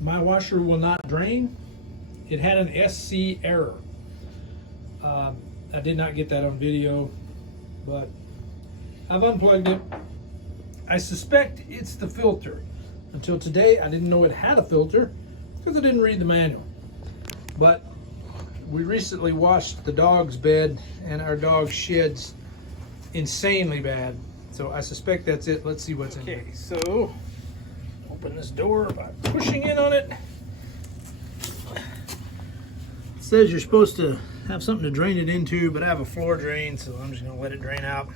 my washer will not drain. It had an SC error. I did not get that on video, but I've unplugged it. I suspect it's the filter. Until today, I didn't know it had a filter because I didn't read the manual. But we recently washed the dog's bed and our dog sheds insanely bad. So I suspect that's it. Let's see what's in here. Okay, so open this door by pushing in on it. It says you're supposed to have something to drain it into, but I have a floor drain, so I'm just gonna let it drain out.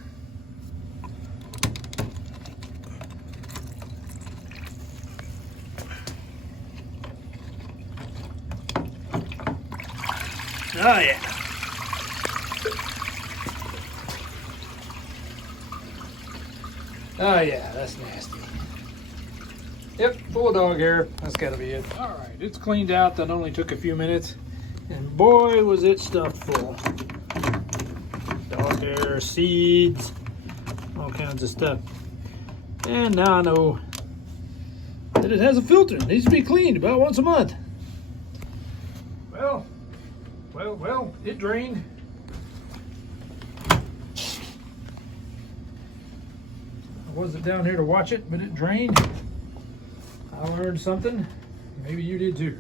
Oh yeah. Oh yeah, that's nasty. Yep, full of dog hair. That's gotta be it. All right, it's cleaned out. That only took a few minutes. And boy, was it stuffed full. Dog hair, seeds, all kinds of stuff. And now I know that it has a filter. It needs to be cleaned about once a month. Well, it drained. I wasn't down here to watch it, but it drained. I learned something. Maybe you did too.